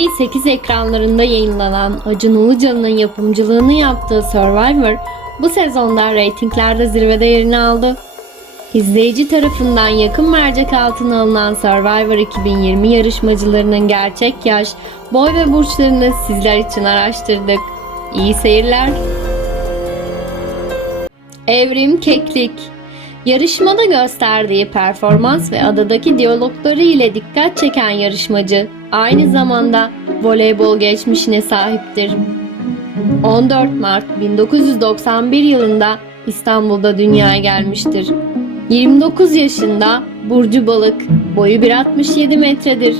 TV8 ekranlarında yayınlanan Acun Ilıcalı'nın yapımcılığını yaptığı Survivor bu sezonda reytinglerde zirvede yerini aldı. İzleyici tarafından yakın mercek altına alınan Survivor 2020 yarışmacılarının gerçek yaş, boy ve burçlarını sizler için araştırdık. İyi seyirler. Evrim Keklik Yarışmada gösterdiği performans ve adadaki diyalogları ile dikkat çeken yarışmacı aynı zamanda voleybol geçmişine sahiptir. 14 Mart 1991 yılında İstanbul'da dünyaya gelmiştir. 29 yaşında Burcu Balık, boyu 1.67 metredir.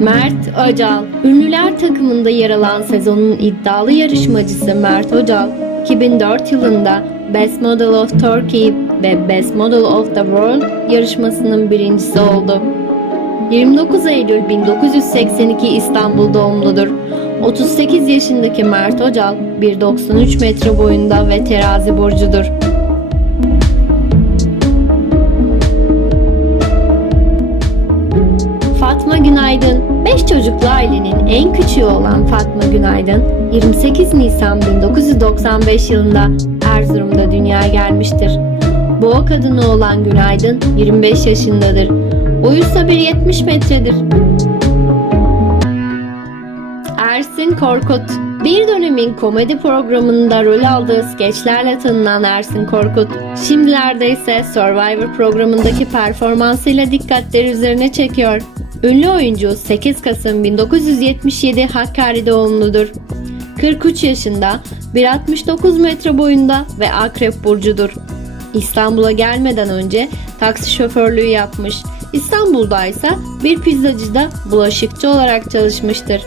Mert Öcal, ünlüler takımında yer alan sezonun iddialı yarışmacısı Mert Öcal, 2004 yılında Best Model of Turkey ve Best Model of the World yarışmasının birincisi oldu. 29 Eylül 1982 İstanbul doğumludur. 38 yaşındaki Mert Öcal 1.93 metre boyunda ve terazi burcudur. Fatma Günaydın 5 çocuklu ailenin en küçüğü olan Fatma Günaydın 28 Nisan 1995 yılında Erzurum'da dünyaya gelmiştir. Boğa kadını olan Günaydın 25 yaşındadır. Boyu ise 1.70 metredir. Ersin Korkut bir dönemin komedi programında rol aldığı skeçlerle tanınan Ersin Korkut, şimdilerde ise Survivor programındaki performansıyla dikkatleri üzerine çekiyor. Ünlü oyuncu 8 Kasım 1977 Hakkari doğumludur. 43 yaşında, 1.69 metre boyunda ve akrep burcudur. İstanbul'a gelmeden önce taksi şoförlüğü yapmış. İstanbul'da ise bir pizzacıda bulaşıkçı olarak çalışmıştır.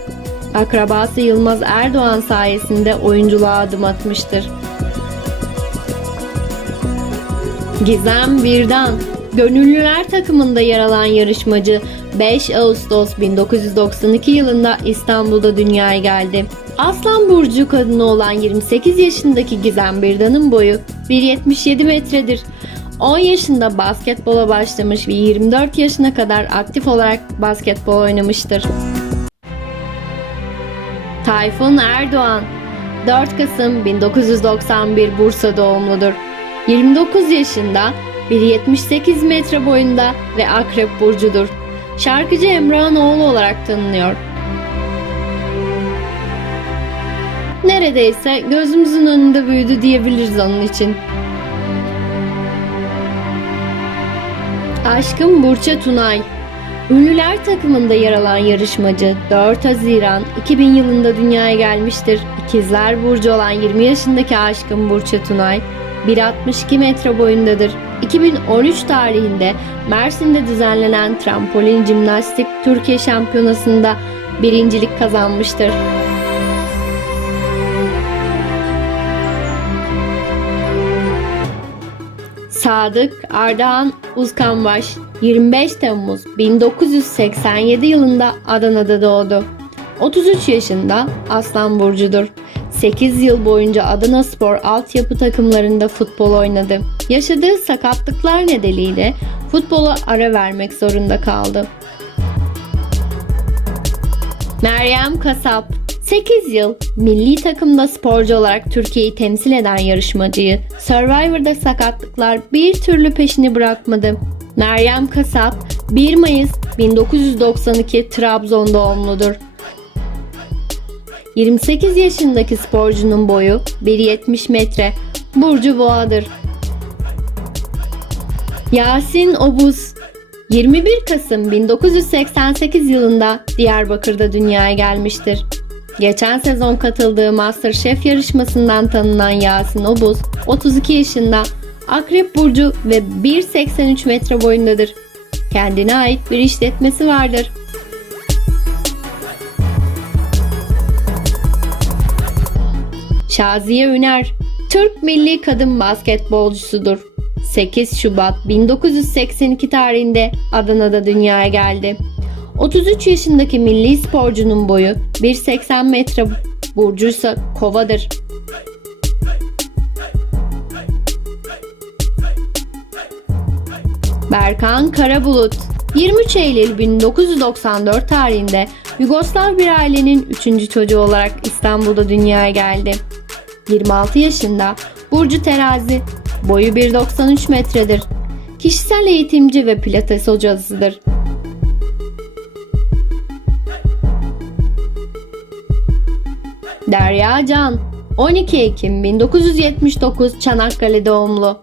Akrabası Yılmaz Erdoğan sayesinde oyunculuğa adım atmıştır. Gizem Birdan Gönüllüler takımında yer alan yarışmacı 5 Ağustos 1992 yılında İstanbul'da dünyaya geldi. Aslan Burcu kadını olan 28 yaşındaki Gizem Birdan'ın boyu 1.77 metredir. 10 yaşında basketbola başlamış ve 24 yaşına kadar aktif olarak basketbol oynamıştır. Tayfun Erdoğan 4 Kasım 1991 Bursa doğumludur. 29 yaşında, 1.78 metre boyunda ve akrep burcudur. Şarkıcı Emrah'ın oğlu olarak tanınıyor. Neredeyse gözümüzün önünde büyüdü diyebiliriz onun için. Aşkım Burçe Tunay Ünlüler takımında yer alan yarışmacı 4 Haziran 2000 yılında dünyaya gelmiştir. İkizler Burcu olan 20 yaşındaki Aşkın Burçe Tunay 1.62 metre boyundadır. 2013 tarihinde Mersin'de düzenlenen trampolin jimnastik Türkiye Şampiyonası'nda birincilik kazanmıştır. Sadık Ardahan Uzkanbaş 25 Temmuz 1987 yılında Adana'da doğdu. 33 yaşında Aslan Burcu'dur. 8 yıl boyunca Adana Spor altyapı takımlarında futbol oynadı. Yaşadığı sakatlıklar nedeniyle futbola ara vermek zorunda kaldı. Meryem Kasap 8 yıl milli takımda sporcu olarak Türkiye'yi temsil eden yarışmacıyı Survivor'da sakatlıklar bir türlü peşini bırakmadı. Meryem Kasap 1 Mayıs 1992 Trabzon doğumludur. 28 yaşındaki sporcunun boyu 1.70 metre. Burcu Boğa'dır. Yasin Obuz 21 Kasım 1988 yılında Diyarbakır'da dünyaya gelmiştir. Geçen sezon katıldığı MasterChef yarışmasından tanınan Yasin Obuz, 32 yaşında, Akrep Burcu ve 1.83 metre boyundadır. Kendine ait bir işletmesi vardır. Şaziye Üner, Türk milli kadın basketbolcusudur. 8 Şubat 1982 tarihinde Adana'da dünyaya geldi. 33 yaşındaki milli sporcunun boyu 1.80 metre burcuysa kovadır. Berkan Karabulut 23 Eylül 1994 tarihinde Yugoslav bir ailenin 3. çocuğu olarak İstanbul'da dünyaya geldi. 26 yaşında Burcu Terazi, boyu 1.93 metredir. Kişisel eğitimci ve pilates hocasıdır. Derya Can 12 Ekim 1979 Çanakkale doğumlu.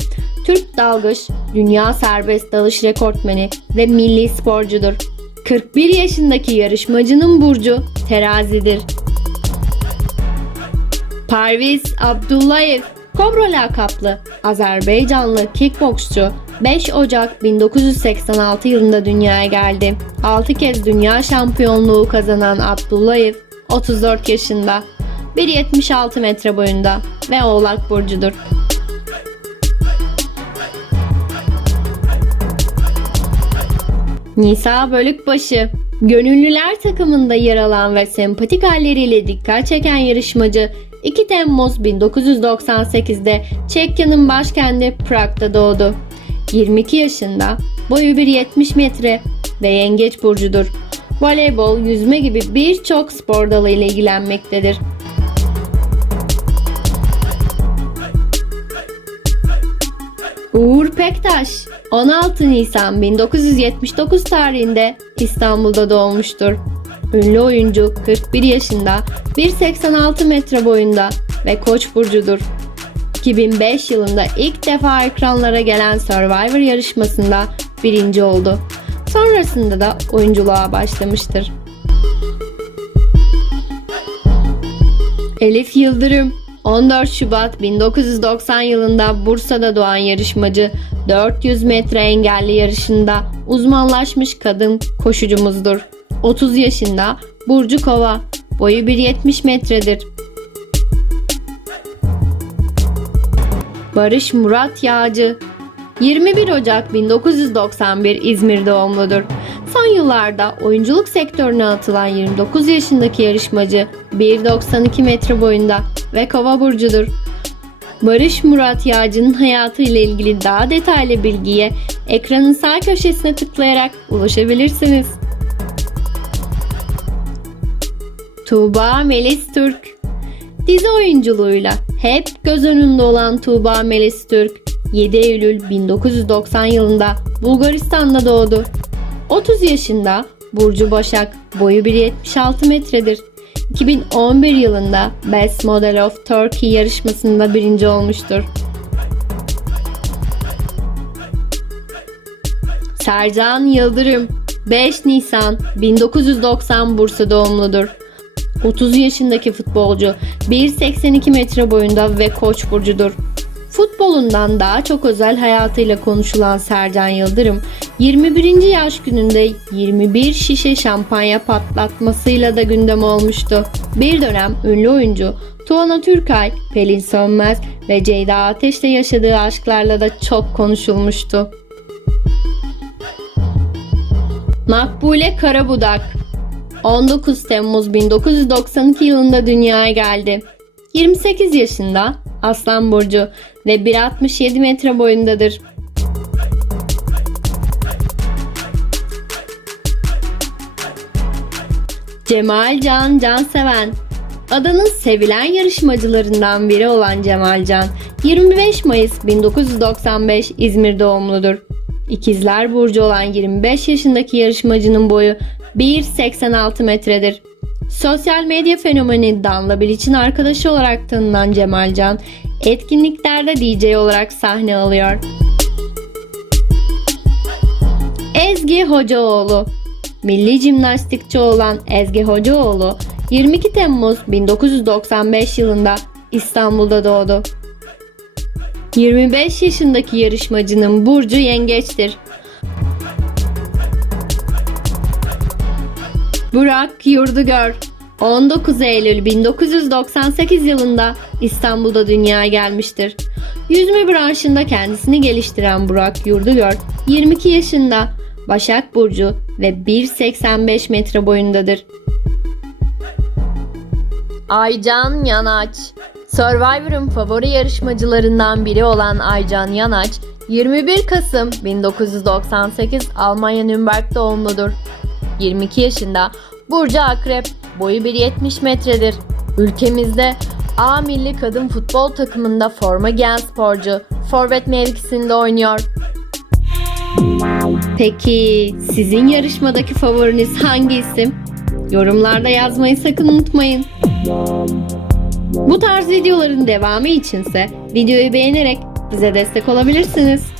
Türk dalgıç, dünya serbest dalış rekortmeni ve milli sporcudur. 41 yaşındaki yarışmacının burcu terazidir. Parviz Abdullayev, Kobra lakaplı Azerbaycanlı kickboksçu 5 Ocak 1986 yılında dünyaya geldi. 6 kez dünya şampiyonluğu kazanan Abdullayev 34 yaşında, 1.76 metre boyunda ve Oğlak Burcu'dur. Nisa Bölükbaşı Gönüllüler takımında yer alan ve sempatik halleriyle dikkat çeken yarışmacı 2 Temmuz 1998'de Çekya'nın başkenti Prag'da doğdu. 22 yaşında, boyu 1.70 metre ve yengeç burcudur. Voleybol, yüzme gibi birçok spor dalı ile ilgilenmektedir. Uğur Pektaş 16 Nisan 1979 tarihinde İstanbul'da doğmuştur. Ünlü oyuncu 41 yaşında, 1.86 metre boyunda ve Koç burcudur. 2005 yılında ilk defa ekranlara gelen Survivor yarışmasında birinci oldu. Sonrasında da oyunculuğa başlamıştır. Elif Yıldırım 14 Şubat 1990 yılında Bursa'da doğan yarışmacı 400 metre engelli yarışında uzmanlaşmış kadın koşucumuzdur. 30 yaşında Burcu Kova, boyu 1.70 metredir. Barış Murat Yağcı 21 Ocak 1991 İzmir doğumludur. Son yıllarda oyunculuk sektörüne atılan 29 yaşındaki yarışmacı 1.92 metre boyunda ve kova burcudur. Barış Murat Yağcı'nın hayatı ile ilgili daha detaylı bilgiye ekranın sağ köşesine tıklayarak ulaşabilirsiniz. Tuğba Melis Türk Dizi oyunculuğuyla hep göz önünde olan Tuğba Melis Türk 7 Eylül 1990 yılında Bulgaristan'da doğdu. 30 yaşında Burcu Başak, boyu 1.76 metredir. 2011 yılında Best Model of Turkey yarışmasında birinci olmuştur. Sercan Yıldırım 5 Nisan 1990 Bursa doğumludur. 30 yaşındaki futbolcu 1.82 metre boyunda ve koç burcudur. Futbolundan daha çok özel hayatıyla konuşulan Sercan Yıldırım, 21. yaş gününde 21 şişe şampanya patlatmasıyla da gündem olmuştu. Bir dönem ünlü oyuncu Tuana Türkay, Pelin Sönmez ve Ceyda Ateş'le yaşadığı aşklarla da çok konuşulmuştu. Makbule Karabudak 19 Temmuz 1992 yılında dünyaya geldi. 28 yaşında, Aslan Burcu ve 1.67 metre boyundadır. Cemal Can Canseven Adanın sevilen yarışmacılarından biri olan Cemal Can, 25 Mayıs 1995 İzmir doğumludur. İkizler Burcu olan 25 yaşındaki yarışmacının boyu 1.86 metredir. Sosyal medya fenomeni Danla Bilic'in arkadaşı olarak tanınan Cemalcan, etkinliklerde DJ olarak sahne alıyor. Ezgi Hocaoğlu Milli jimnastikçi olan Ezgi Hocaoğlu 22 Temmuz 1995 yılında İstanbul'da doğdu. 25 yaşındaki yarışmacının burcu yengeçtir. Burak Yurdugör 19 Eylül 1998 yılında İstanbul'da dünyaya gelmiştir. Yüzme branşında kendisini geliştiren Burak Yurdugör 22 yaşında Başak Burcu ve 1.85 metre boyundadır. Aycan Yanaç Survivor'ın favori yarışmacılarından biri olan Aycan Yanaç, 21 Kasım 1998 Almanya Nürnberg doğumludur. 22 yaşında, Burcu Akrep, boyu 1.70 metredir. Ülkemizde A milli kadın futbol takımında forma giyen sporcu, forvet mevkisinde oynuyor. Peki sizin yarışmadaki favoriniz hangi isim? Yorumlarda yazmayı sakın unutmayın. Bu tarz videoların devamı içinse videoyu beğenerek bize destek olabilirsiniz.